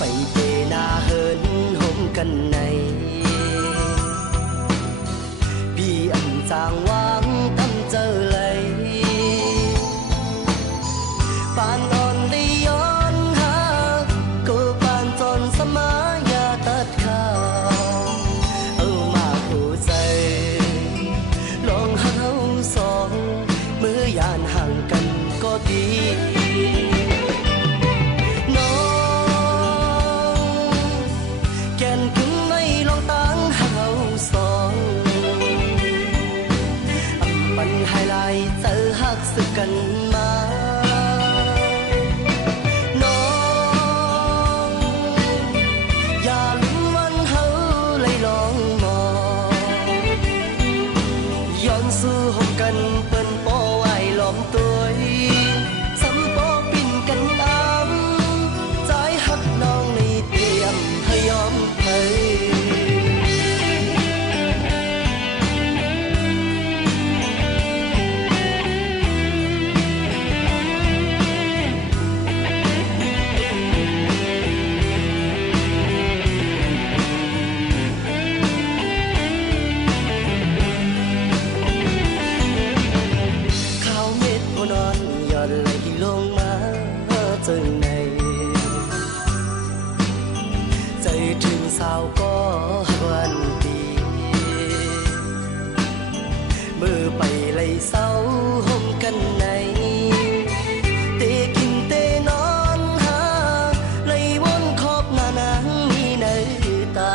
phải về na hơn hôm cần này. Vì ẩn giang hoa 海来真黑似更麻，侬呀轮湾河来浪嘛，烟水红更。 ใจถึงสาวก็วันดีเมื่อไปเลยเศร้าห้องกันในเตกินเตนอนหาเลยวนขอบหน้านางมีในตา